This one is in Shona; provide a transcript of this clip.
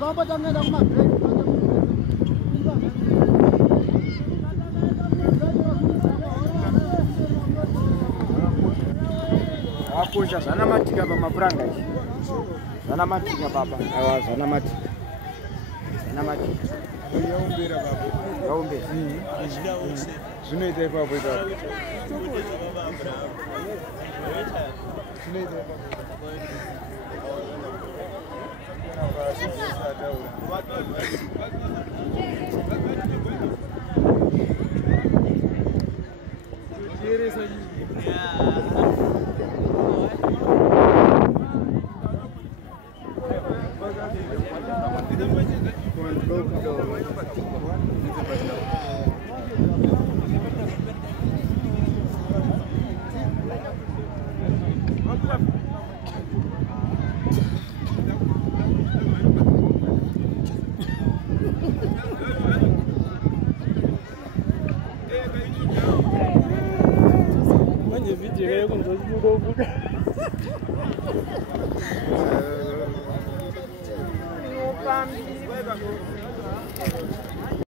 Akusha sana matika pa mapuranga ishi. Sana matika baba. Awa sana matika. Sana matika. Yaumbira baba. Yaumbira. Zvinoita ipapo ipapo. Zvinoita ipapo.